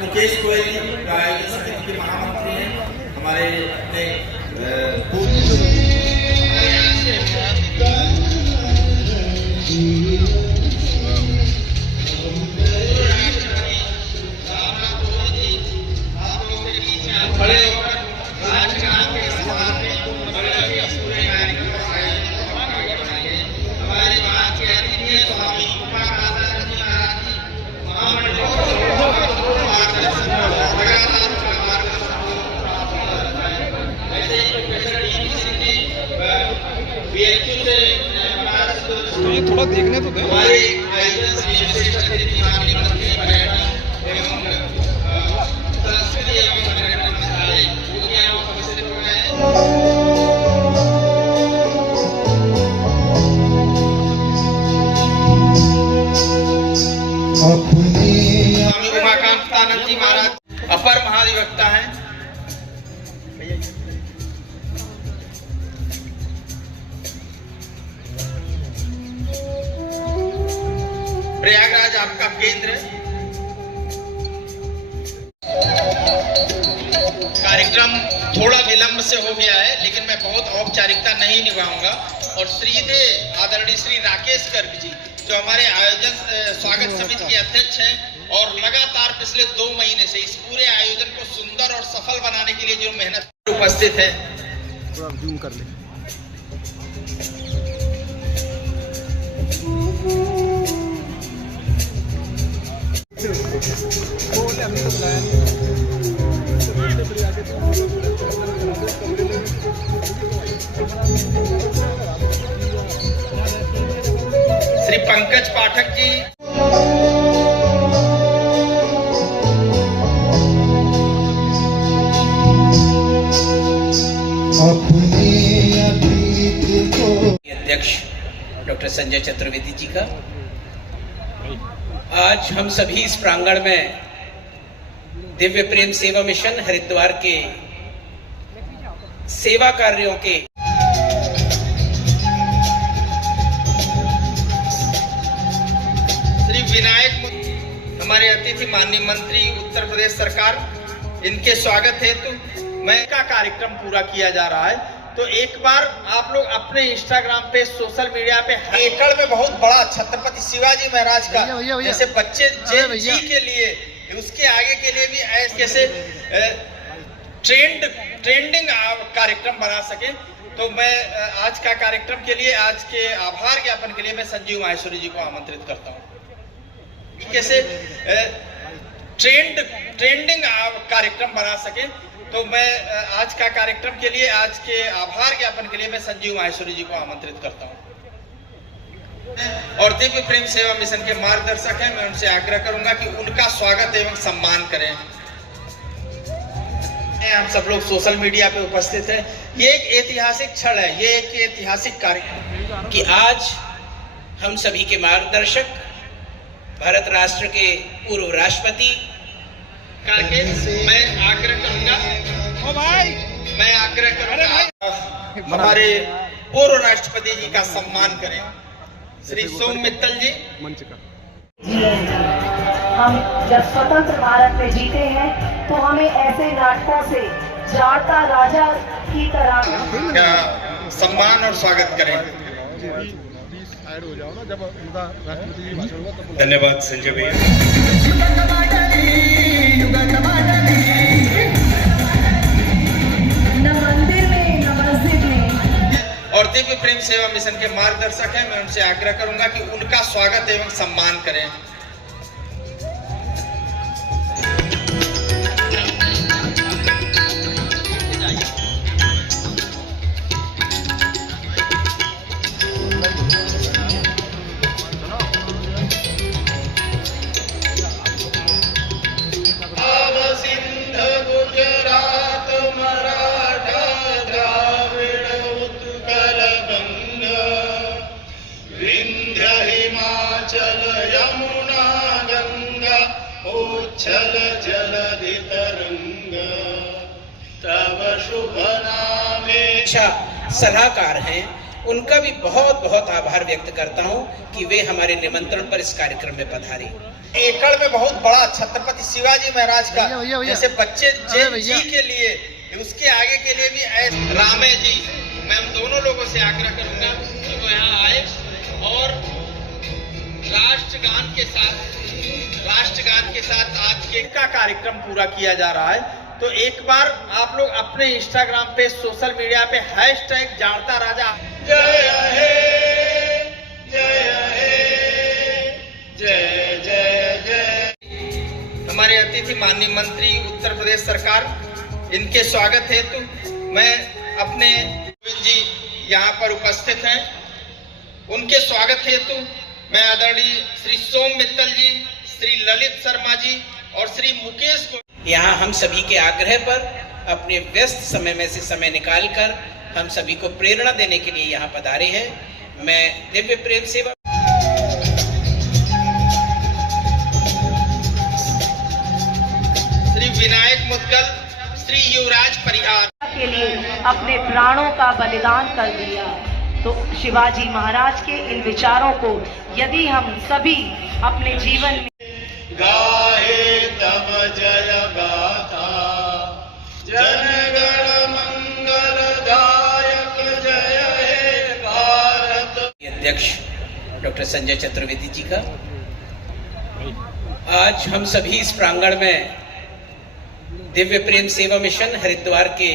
मुकेश गोयल जी आयोजन समिति के महामंत्री हैं हमारे ये थोड़ा देखने तो दे। स्वामी उमाकांतानंद जी महाराज अपर महाधिवक्ता हैं। प्रयागराज आपका केंद्र है। कार्यक्रम थोड़ा विलंब से हो गया है, लेकिन मैं बहुत औपचारिकता नहीं निभाऊंगा और सीधे आदरणीय श्री राकेश गर्ग जी जो हमारे आयोजन स्वागत समिति के अध्यक्ष हैं और लगातार पिछले 2 महीने से इस पूरे आयोजन को सुंदर और सफल बनाने के लिए जो मेहनत उपस्थित है। थोड़ा जूम कर ले। श्री पंकज पाठक जी, अध्यक्ष डॉक्टर संजय चतुर्वेदी जी का आज हम सभी इस प्रांगण में दिव्य प्रेम सेवा मिशन हरिद्वार के सेवा कार्यों के श्री विनायक हमारे अतिथि माननीय मंत्री उत्तर प्रदेश सरकार, इनके स्वागत हेतु मैं का कार्यक्रम पूरा किया जा रहा है। तो एक बार आप लोग अपने इंस्टाग्राम पे सोशल मीडिया पे एकड़ में बहुत बड़ा छत्रपति शिवाजी महाराज का जैसे बच्चे जी के लिए उसके आगे के लिए भी ऐसे ट्रेंडिंग कार्यक्रम बना सके। तो मैं आज का कार्यक्रम के लिए आज के आभार ज्ञापन के लिए मैं संजीव माहेश्वरी जी को आमंत्रित करता हूँ। कैसे ट्रेंडिंग कार्यक्रम बना सके। तो मैं आज का कार्यक्रम के लिए आज के आभार ज्ञापन के लिए मैं संजीव माहेश्वरी जी को आमंत्रित करता हूँ और दिव्य प्रेम सेवा मिशन के मार्गदर्शक हैं। मैं उनसे आग्रह करूंगा कि उनका स्वागत एवं सम्मान करें। हम सब लोग सोशल मीडिया पे उपस्थित हैं। ये एक ऐतिहासिक क्षण है, ये एक ऐतिहासिक कार्यक्रम कि आज हम सभी के मार्गदर्शक भारत राष्ट्र के पूर्व राष्ट्रपति मैं आग्रह करूंगा मैं आग्रह करूंगा हमारे पूर्व राष्ट्रपति जी का सम्मान करें। श्री सोम मित्तल जी। मंच का हम जब स्वतंत्र भारत में जीते हैं तो हमें ऐसे नाटकों से जाता राजा की तरह सम्मान और स्वागत करें। हो जाओ ना जब उनका राष्ट्रपति जी भाषण हुआ तब। धन्यवाद संजय भैया। और दिव्य प्रेम सेवा मिशन के मार्गदर्शक हैं। मैं उनसे आग्रह करूंगा कि उनका स्वागत एवं सम्मान करें। उच्छल जलधि तरंग तव शुभ नामे। अच्छा सलाहकार हैं उनका भी बहुत बहुत आभार व्यक्त करता हूं कि वे हमारे निमंत्रण पर इस कार्यक्रम में पधारे। एकड़ में बहुत बड़ा छत्रपति शिवाजी महाराज का भैया। जैसे बच्चे भैया। जी के लिए उसके आगे के लिए भी ऐसे रामे जी, मैं उन दोनों लोगों से आग्रह करूंगा कि वो यहाँ आए और राष्ट्रगान के साथ आज के का कार्यक्रम पूरा किया जा रहा है। तो एक बार आप लोग अपने इंस्टाग्राम पे, सोशल मीडिया पे हैशटैग जाड़ता राजा जय हे जय हे जय जय जय। हमारे अतिथि माननीय मंत्री उत्तर प्रदेश सरकार, इनके स्वागत हेतु मैं अपने गोविंद जी यहाँ पर उपस्थित हैं, उनके स्वागत हेतु मैं आदरणीय श्री सोम मित्तल जी, श्री ललित शर्मा जी और श्री मुकेश को यहाँ हम सभी के आग्रह पर अपने व्यस्त समय में से समय निकालकर हम सभी को प्रेरणा देने के लिए यहाँ पधारे हैं। मैं दिव्य प्रेम सेवा श्री विनायक मुद्गल, श्री युवराज परिहार के लिए अपने प्राणों का बलिदान कर दिया। तो शिवाजी महाराज के इन विचारों को यदि हम सभी अपने जीवन में गाहे तब जय गाथा जनगण मंगलदायक जय हे भारत। अध्यक्ष डॉक्टर संजय चतुर्वेदी जी का आज हम सभी इस प्रांगण में दिव्य प्रेम सेवा मिशन हरिद्वार के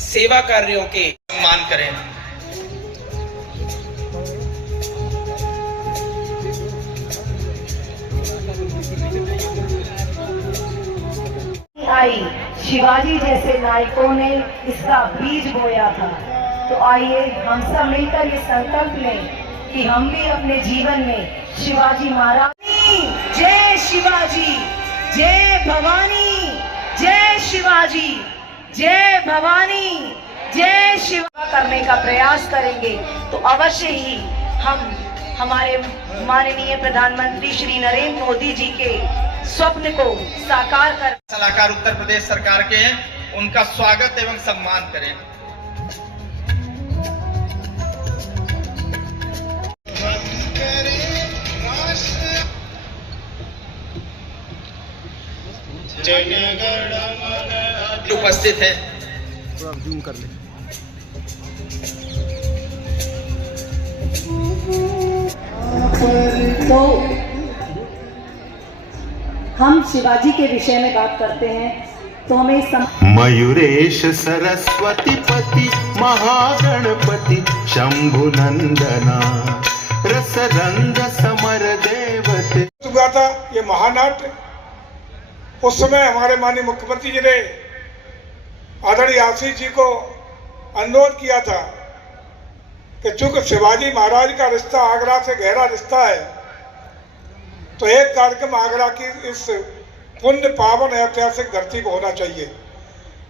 सेवा कार्यों के सम्मान करें। आई शिवाजी जैसे नायकों ने इसका बीज बोया था। तो आइए हम सब मिलकर ये संकल्प लें कि हम भी अपने जीवन में शिवाजी महाराज जय शिवाजी, जय भवानी, जय शिवाजी, जय भवानी, जय शिवा करने का प्रयास करेंगे तो अवश्य ही हम हमारे माननीय प्रधानमंत्री श्री नरेंद्र मोदी जी के स्वप्न को साकार कर सलाहकार उत्तर प्रदेश सरकार के हैं, उनका स्वागत एवं सम्मान करें। उपस्थित है थोड़ा जूम कर ले। तो हम शिवाजी के विषय में बात करते हैं तो हमें मयूरेश सरस्वती पति महागणपति शंभु नंदना रस रंग समर देवते हुआ था ये महानाट्य। उस समय हमारे माननीय मुख्यमंत्री जी ने आदरणीय आशीष जी को अनुरोध किया था कि चूंकि शिवाजी महाराज का रिश्ता आगरा से गहरा रिश्ता है तो एक कार्यक्रम आगरा की इस पुण्य पावन ऐतिहासिक धरती को होना चाहिए।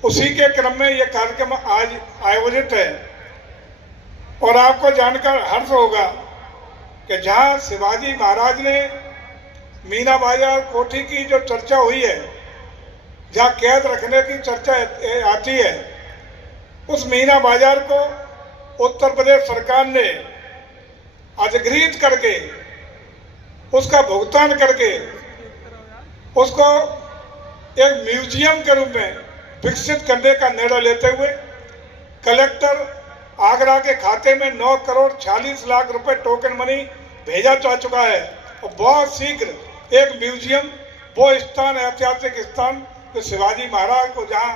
उसी के क्रम में यह कार्यक्रम आज आयोजित है और आपको जानकर हर्ष होगा कि जहां शिवाजी महाराज ने मीना बाजार कोठी की जो चर्चा हुई है, जहां कैद रखने की चर्चा आती है, उस मीना बाजार को उत्तर प्रदेश सरकार ने अधिग्रहित करके उसका भुगतान करके उसको एक म्यूजियम के रूप में विकसित करने का निर्णय लेते हुए कलेक्टर आगरा के खाते में 9 करोड़ 46 लाख रुपए टोकन मनी भेजा जा चुका है और बहुत शीघ्र एक म्यूजियम, वो स्थान, ऐतिहासिक स्थान जो शिवाजी महाराज को जहां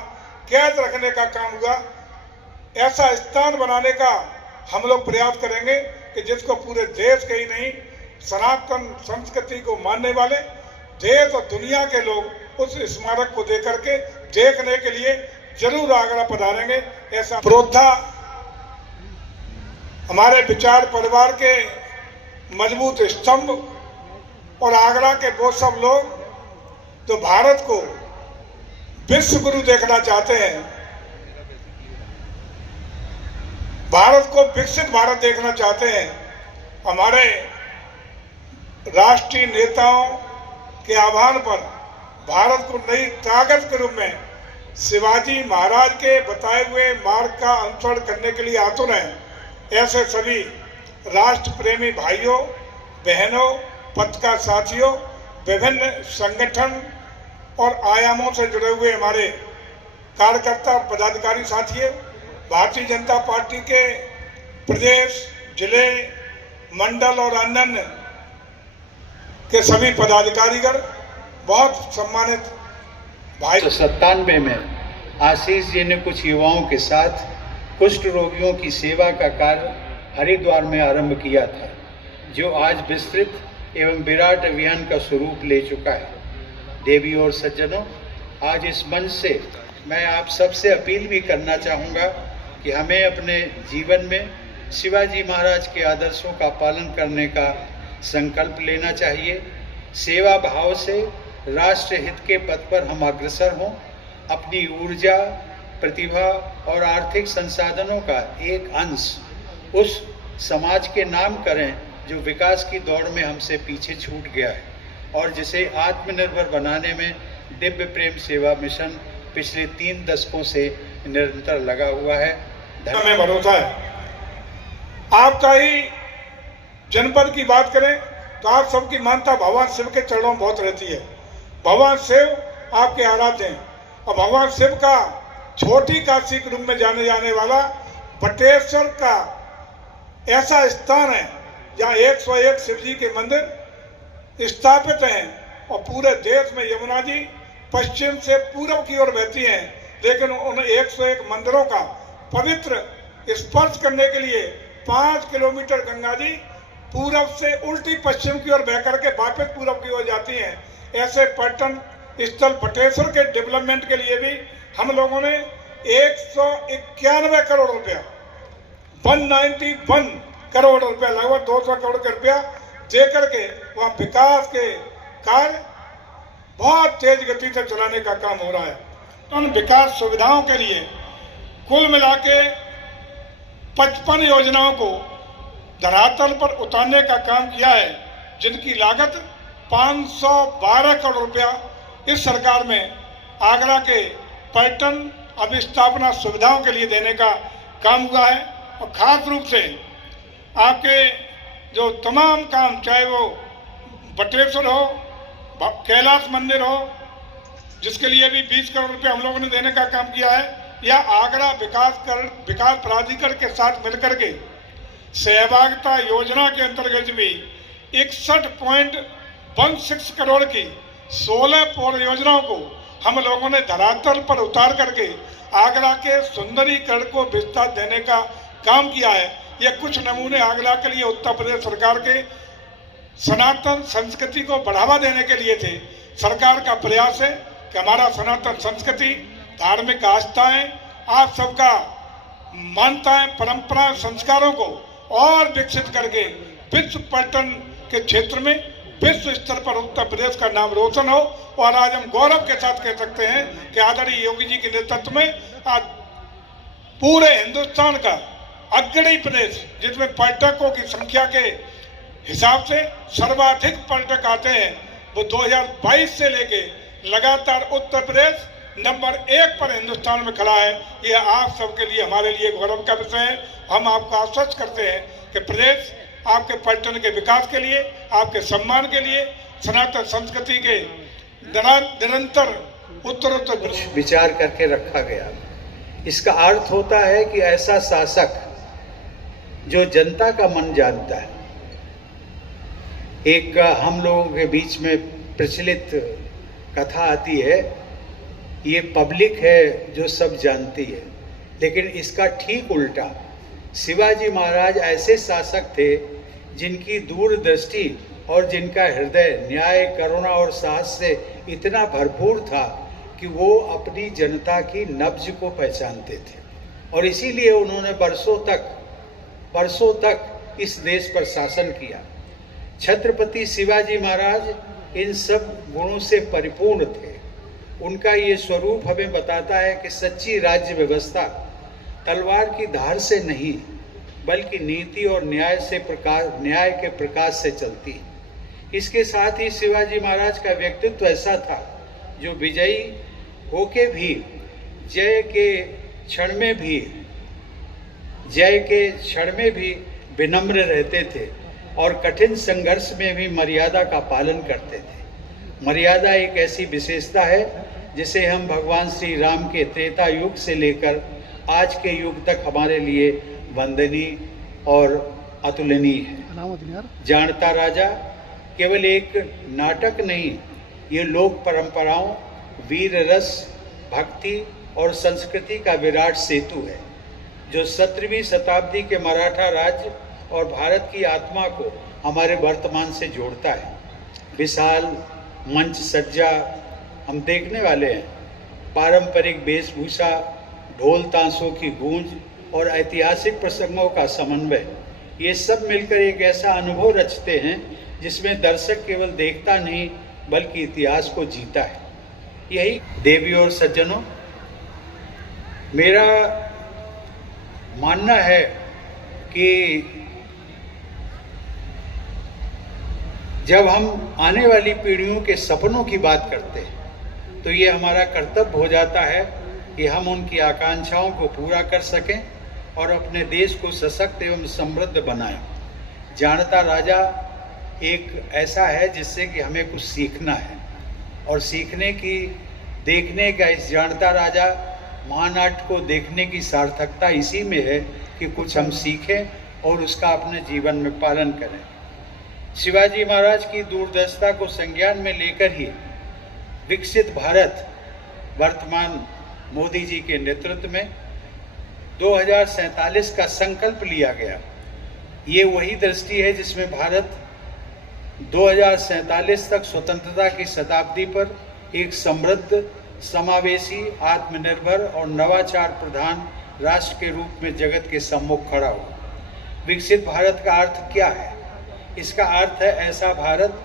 कैद रखने का काम हुआ, ऐसा स्थान बनाने का हम लोग प्रयास करेंगे कि जिसको पूरे देश के ही नहीं, सनातन संस्कृति को मानने वाले देश और दुनिया के लोग उस स्मारक को देख करके देखने के लिए जरूर आगरा पधारेंगे। ऐसा प्रोद्धा हमारे विचार परिवार के मजबूत स्तंभ और आगरा के वो सब लोग जो भारत को विश्व गुरु देखना चाहते हैं, भारत को विकसित भारत देखना चाहते हैं, हमारे राष्ट्रीय नेताओं के आह्वान पर भारत को नई ताकत के रूप में शिवाजी महाराज के बताए हुए मार्ग का अनुसरण करने के लिए आतुर हैं। ऐसे सभी राष्ट्र प्रेमी भाइयों बहनों पत्रकार साथियों विभिन्न संगठन और आयामों से जुड़े हुए हमारे कार्यकर्ता और पदाधिकारी साथियों, भारतीय जनता पार्टी के प्रदेश जिले मंडल और अन्य के सभी पदाधिकारीगण, बहुत सम्मानित भाई। 1997 में आशीष जी ने कुछ युवाओं के साथ कुष्ठ रोगियों की सेवा का कार्य हरिद्वार में आरंभ किया था, जो आज विस्तृत एवं विराट अभियान का स्वरूप ले चुका है। देवी और सज्जनों, आज इस मंच से मैं आप सबसे अपील भी करना चाहूँगा कि हमें अपने जीवन में शिवाजी महाराज के आदर्शों का पालन करने का संकल्प लेना चाहिए। सेवा भाव से राष्ट्र हित के पथ पर हम अग्रसर हों, अपनी ऊर्जा, प्रतिभा और आर्थिक संसाधनों का एक अंश उस समाज के नाम करें जो विकास की दौड़ में हमसे पीछे छूट गया है और जिसे आत्मनिर्भर बनाने में दिव्य प्रेम सेवा मिशन पिछले 3 दशकों से निरंतर लगा हुआ है। हमें भरोसा है। आपका ही जनपद की बात करें तो आप सबकी मानता भगवान शिव के चरणों में बहुत रहती है। भगवान शिव आपके आराध्य हैं और भगवान शिव का छोटी काशी के रूप में जाने जाने वाला बटेश्वर का ऐसा स्थान है जहाँ 101 शिव जी के मंदिर स्थापित हैं और पूरे देश में यमुना जी पश्चिम से पूर्व की ओर बहती हैं, लेकिन उन 101 मंदिरों का पवित्र स्पर्श करने के लिए 5 किलोमीटर गंगा जी पूरब से उल्टी पश्चिम की ओर बह करके वापस पूरब की ओर जाती हैं। ऐसे पर्यटन स्थल बटेश्वर के डेवलपमेंट के लिए भी हम लोगों ने 191 करोड़ रुपया 191 करोड़ रुपया लगभग 200 करोड़ के रुपया दे करके वहाँ विकास के कार्य बहुत तेज गति से चलाने का काम हो रहा है। उन विकास सुविधाओं के लिए कुल मिला के 55 योजनाओं को धरातल पर उतारने का काम किया है, जिनकी लागत 512 करोड़ रुपया इस सरकार में आगरा के पर्यटन अभिस्थापना सुविधाओं के लिए देने का काम हुआ है। और खास रूप से आपके जो तमाम काम, चाहे वो बटेश्वर हो, कैलाश मंदिर हो, जिसके लिए भी 20 करोड़ रुपए हम लोगों ने देने का काम किया है, या आगरा विकास प्राधिकरण के साथ मिलकर के सहभागिता योजना के अंतर्गत भी 61.16 करोड़ की 16 पौर योजनाओं को हम लोगों ने धरातल पर उतार करके आगरा के सुंदरीकरण को विस्तार देने का काम किया है। ये कुछ नमूने आगरा के लिए उत्तर प्रदेश सरकार के सनातन संस्कृति को बढ़ावा देने के लिए थे। सरकार का प्रयास है कि हमारा सनातन संस्कृति, धार्मिक आस्थाएं, आप सबका मान्यताएं, परंपरा, संस्कारों को और विकसित करके विश्व पर्यटन के क्षेत्र में विश्व स्तर पर उत्तर प्रदेश का नाम रोशन हो। और आज हम गौरव के साथ कह सकते हैं कि आदरणीय योगी जी के नेतृत्व में आज पूरे हिंदुस्तान का अग्रणी प्रदेश, जिसमें पर्यटकों की संख्या के हिसाब से सर्वाधिक पर्यटक आते हैं, वो 2022 से लेके लगातार उत्तर प्रदेश नंबर 1 पर हिंदुस्तान में खड़ा है। ये आप सबके लिए, हमारे लिए गौरव का विषय है। हम आपको आश्वस्त करते हैं कि प्रदेश आपके पर्यटन के विकास के लिए, आपके सम्मान के लिए, सनातन संस्कृति के निरंतर उत्तरोत्तर विचार करके रखा गया। इसका अर्थ होता है कि ऐसा शासक जो जनता का मन जानता है। एक हम लोगों के बीच में प्रचलित कथा आती है, ये पब्लिक है जो सब जानती है, लेकिन इसका ठीक उल्टा शिवाजी महाराज ऐसे शासक थे जिनकी दूरदृष्टि और जिनका हृदय न्याय, करुणा और साहस से इतना भरपूर था कि वो अपनी जनता की नब्ज को पहचानते थे और इसीलिए उन्होंने बरसों तक इस देश पर शासन किया। छत्रपति शिवाजी महाराज इन सब गुणों से परिपूर्ण थे। उनका ये स्वरूप हमें बताता है कि सच्ची राज्य व्यवस्था तलवार की धार से नहीं, बल्कि नीति और न्याय के प्रकाश से चलती है। इसके साथ ही शिवाजी महाराज का व्यक्तित्व ऐसा था जो विजयी होके भी जय के क्षण में भी विनम्र रहते थे और कठिन संघर्ष में भी मर्यादा का पालन करते थे। मर्यादा एक ऐसी विशेषता है जिसे हम भगवान श्री राम के त्रेता युग से लेकर आज के युग तक हमारे लिए वंदनीय और अतुलनीय है। जानता राजा केवल एक नाटक नहीं, ये लोक परंपराओं, वीर रस, भक्ति और संस्कृति का विराट सेतु है जो 17वीं शताब्दी के मराठा राज्य और भारत की आत्मा को हमारे वर्तमान से जोड़ता है। विशाल मंच सज्जा हम देखने वाले हैं, पारंपरिक वेशभूषा, ढोल ताशों की गूंज और ऐतिहासिक प्रसंगों का समन्वय, ये सब मिलकर एक ऐसा अनुभव रचते हैं जिसमें दर्शक केवल देखता नहीं बल्कि इतिहास को जीता है। यही देवी और सज्जनों, मेरा मानना है कि जब हम आने वाली पीढ़ियों के सपनों की बात करते हैं तो ये हमारा कर्तव्य हो जाता है कि हम उनकी आकांक्षाओं को पूरा कर सकें और अपने देश को सशक्त एवं समृद्ध बनाएं। जानता राजा एक ऐसा है जिससे कि हमें कुछ सीखना है और सीखने की, देखने का इस जानता राजा महानाट्य को देखने की सार्थकता इसी में है कि कुछ हम सीखें और उसका अपने जीवन में पालन करें। शिवाजी महाराज की दूरदर्शिता को संज्ञान में लेकर ही विकसित भारत वर्तमान मोदी जी के नेतृत्व में 2047 का संकल्प लिया गया। ये वही दृष्टि है जिसमें भारत 2047 तक स्वतंत्रता की शताब्दी पर एक समृद्ध, समावेशी, आत्मनिर्भर और नवाचार प्रधान राष्ट्र के रूप में जगत के सम्मुख खड़ा हो। विकसित भारत का अर्थ क्या है? इसका अर्थ है ऐसा भारत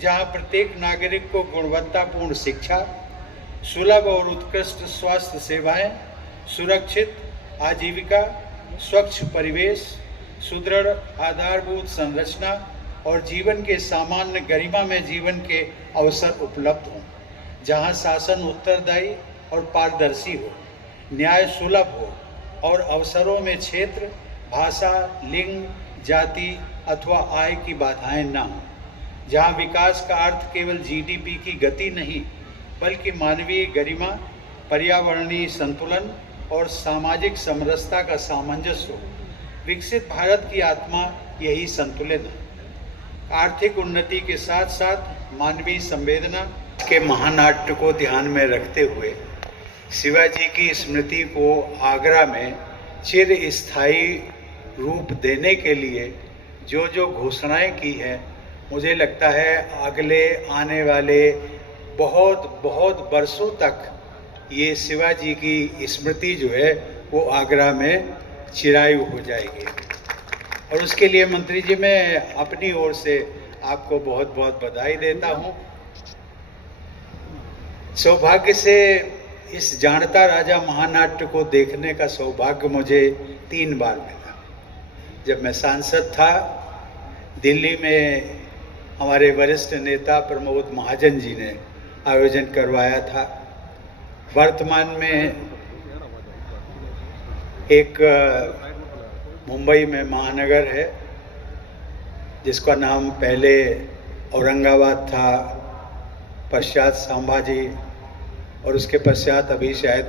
जहां प्रत्येक नागरिक को गुणवत्तापूर्ण शिक्षा, सुलभ और उत्कृष्ट स्वास्थ्य सेवाएं, सुरक्षित आजीविका, स्वच्छ परिवेश, सुदृढ़ आधारभूत संरचना और जीवन के सामान्य गरिमा में जीवन के अवसर उपलब्ध हों, जहां शासन उत्तरदायी और पारदर्शी हो, न्याय सुलभ हो और अवसरों में क्षेत्र, भाषा, लिंग, जाति अथवा आय की बाधाएं न हों, जहां विकास का अर्थ केवल जीडीपी की गति नहीं बल्कि मानवीय गरिमा, पर्यावरणीय संतुलन और सामाजिक समरसता का सामंजस्य हो। विकसित भारत की आत्मा यही संतुलन है। आर्थिक उन्नति के साथ साथ मानवीय संवेदना के महानाट्य को ध्यान में रखते हुए शिवाजी की स्मृति को आगरा में चिर स्थायी रूप देने के लिए जो जो घोषणाएं की हैं, मुझे लगता है अगले आने वाले बहुत वर्षों तक ये शिवाजी की स्मृति जो है वो आगरा में चिरायु हो जाएगी। और उसके लिए मंत्री जी मैं अपनी ओर से आपको बहुत बहुत बधाई देता हूँ। सौभाग्य से इस जानता राजा महानाट्य को देखने का सौभाग्य मुझे 3 बार मिला। जब मैं सांसद था, दिल्ली में हमारे वरिष्ठ नेता प्रमोद महाजन जी ने आयोजन करवाया था। वर्तमान में एक मुंबई में महानगर है जिसका नाम पहले औरंगाबाद था, पश्चात संभाजी और उसके पश्चात अभी शायद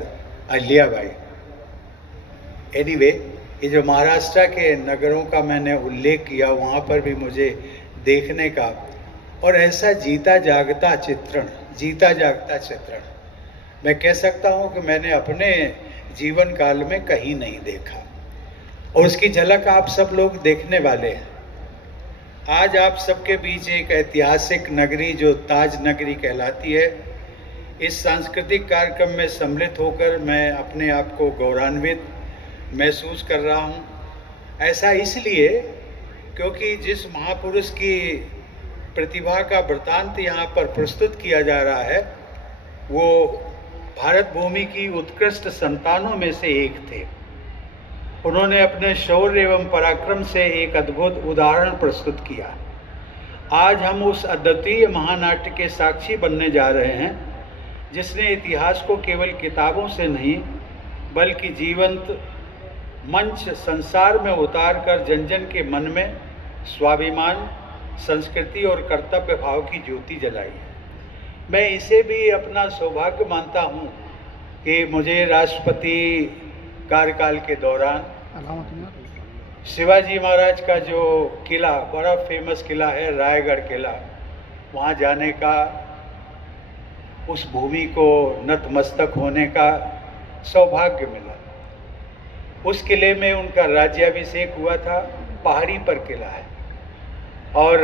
अहिल्याबाई। एनीवे, ये जो महाराष्ट्र के नगरों का मैंने उल्लेख किया, वहाँ पर भी मुझे देखने का और ऐसा जीता जागता चित्रण मैं कह सकता हूँ कि मैंने अपने जीवन काल में कहीं नहीं देखा और उसकी झलक आप सब लोग देखने वाले हैं। आज आप सबके बीच एक ऐतिहासिक नगरी जो ताज नगरी कहलाती है, इस सांस्कृतिक कार्यक्रम में सम्मिलित होकर मैं अपने आप को गौरवान्वित महसूस कर रहा हूँ। ऐसा इसलिए क्योंकि जिस महापुरुष की प्रतिभा का वृत्तांत यहाँ पर प्रस्तुत किया जा रहा है वो भारत भूमि की उत्कृष्ट संतानों में से एक थे। उन्होंने अपने शौर्य एवं पराक्रम से एक अद्भुत उदाहरण प्रस्तुत किया। आज हम उस अद्वितीय महानाट्य के साक्षी बनने जा रहे हैं जिसने इतिहास को केवल किताबों से नहीं बल्कि जीवंत मंच संसार में उतार कर जन जन के मन में स्वाभिमान, संस्कृति और कर्तव्य भाव की ज्योति जलाई है। मैं इसे भी अपना सौभाग्य मानता हूँ कि मुझे राष्ट्रपति कार्यकाल के दौरान शिवाजी महाराज का जो किला, बड़ा फेमस किला है रायगढ़ किला, वहाँ जाने का, उस भूमि को नतमस्तक होने का सौभाग्य मिला। उस किले में उनका राज्याभिषेक हुआ था। पहाड़ी पर किला है और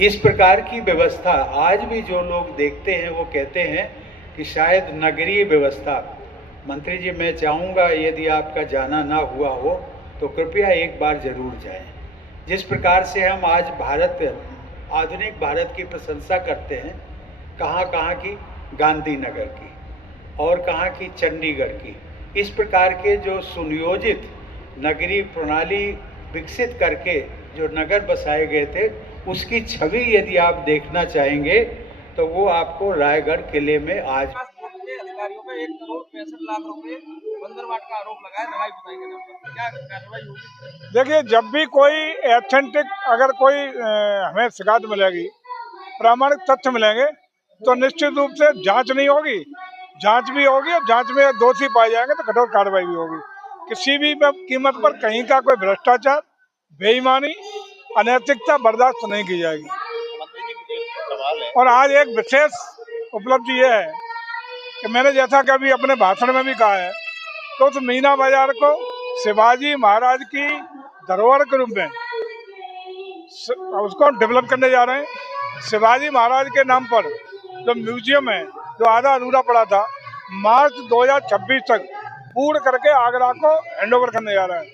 इस प्रकार की व्यवस्था आज भी जो लोग देखते हैं वो कहते हैं कि शायद नगरीय व्यवस्था। मंत्री जी, मैं चाहूँगा यदि आपका जाना ना हुआ हो तो कृपया एक बार जरूर जाएं। जिस प्रकार से हम आज आधुनिक भारत की प्रशंसा करते हैं, कहाँ की गांधीनगर की और कहाँ की चंडीगढ़ की, इस प्रकार के जो सुनियोजित नगरीय प्रणाली विकसित करके जो नगर बसाए गए थे, उसकी छवि यदि आप देखना चाहेंगे तो वो आपको रायगढ़ किले में आज अधिकारियों पे 1 करोड़ 65 लाख रुपए बंदरवाट का आरोप लगाया दवाई बुताई के नाम पर, क्या कार्रवाई होगी? देखिए, जब भी कोई एथेंटिक अगर कोई हमें शिकायत मिलेगी, प्रामाणिक तथ्य मिलेंगे तो निश्चित रूप से जांच नहीं होगी, जांच भी होगी और जांच में दोषी पाए जाएंगे तो कठोर कार्रवाई भी होगी। किसी भी कीमत पर कहीं का कोई भ्रष्टाचार, बेईमानी, अनैतिकता बर्दाश्त नहीं की जाएगी। और आज एक विशेष उपलब्धि ये है कि मैंने जैसा कि अभी अपने भाषण में भी कहा है, तो उस मीना बाजार को शिवाजी महाराज की धरोहर के रूप में उसको डेवलप करने जा रहे हैं। शिवाजी महाराज के नाम पर जो म्यूजियम है, जो आधा अधूरा पड़ा था, मार्च 2026 तक पूर्ण करके आगरा को हैंडओवर करने जा रहा है।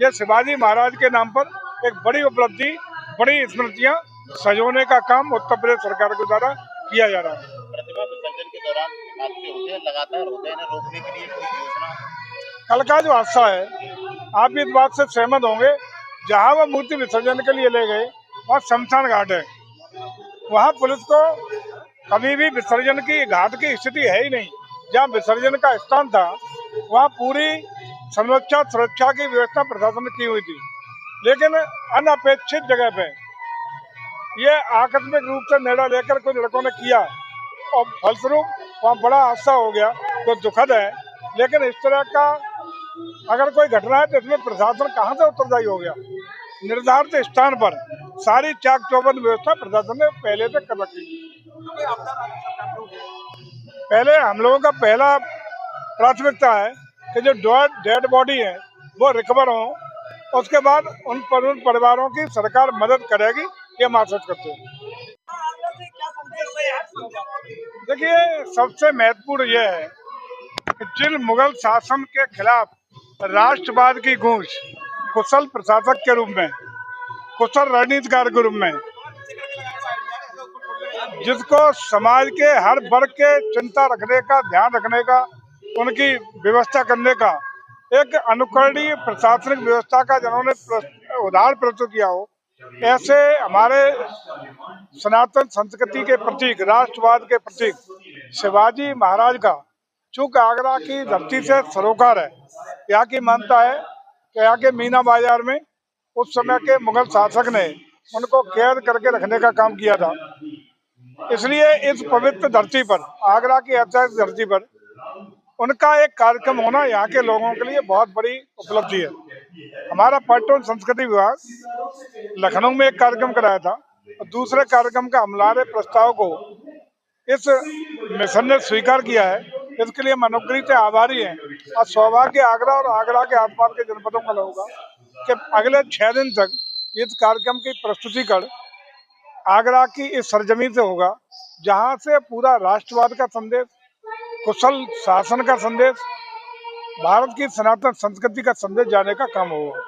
यह शिवाजी महाराज के नाम पर एक बड़ी उपलब्धि, बड़ी स्मृतियां सजोने का काम उत्तर प्रदेश सरकार के द्वारा किया जा रहा है। प्रतिमा विसर्जन के दौरान हादसे होते हैं, लगातार होते हैं, रोकने के लिए कोई योजना? कल का जो हादसा है, आप इस बात से सहमत होंगे, जहां वो मूर्ति विसर्जन के लिए ले गए वहाँ शमशान घाट है, वहाँ पुलिस को कभी भी विसर्जन की घाट की स्थिति है ही नहीं। जहाँ विसर्जन का स्थान था वहाँ पूरी सुरक्षा की व्यवस्था प्रशासन ने की हुई थी, लेकिन अनपेक्षित जगह पे ये आकस्मिक रूप से निर्णय लेकर कुछ लड़कों ने किया और फलस्वरूप वहाँ बड़ा हादसा हो गया, तो दुखद है। लेकिन इस तरह का अगर कोई घटना है तो इसमें प्रशासन कहाँ से उत्तरदायी हो गया? निर्धारित स्थान पर सारी चाक चौबंद व्यवस्था प्रशासन ने पहले से कर रखी। पहले हम लोगों का पहला प्राथमिकता है कि जो डेड बॉडी है वो रिकवर हो, उसके बाद उन परिवारों की सरकार मदद करेगी, ये हम आशा करते हैं। देखिए, सबसे महत्वपूर्ण ये है कि जिन मुगल शासन के खिलाफ राष्ट्रवाद की गूंज कुशल प्रशासक के रूप में, कुशल रणनीतिकार के रूप में, जिसको समाज के हर वर्ग के चिंता रखने का, ध्यान रखने का, उनकी व्यवस्था करने का एक अनुकरणीय प्रशासनिक व्यवस्था का जिन्होंने उदाहरण प्रस्तुत किया हो, ऐसे हमारे सनातन संस्कृति के प्रतीक, राष्ट्रवाद के प्रतीक शिवाजी महाराज का, चूंकि आगरा की धरती से सरोकार है, यहाँ की मान्यता है कि यहाँ के मीना बाजार में उस समय के मुगल शासक ने उनको कैद करके रखने का काम किया था। इसलिए इस पवित्र धरती पर, आगरा की ऐतिहासिक धरती पर उनका एक कार्यक्रम होना यहाँ के लोगों के लिए बहुत बड़ी उपलब्धि है। हमारा पर्यटन संस्कृति विभाग लखनऊ में एक कार्यक्रम कराया था और दूसरे कार्यक्रम का अमलारे प्रस्ताव को इस मिशन ने स्वीकार किया है। इसके लिए हम अनुग्रहित आभारी हैं और सौभाग्य आगरा और आगरा के आसपास के जनपदों का होगा कि अगले 6 दिन तक इस कार्यक्रम की प्रस्तुतिकरण आगरा की इस सरजमी से होगा, जहां से पूरा राष्ट्रवाद का संदेश, कुशल शासन का संदेश, भारत की सनातन संस्कृति का संदेश जाने का काम होगा।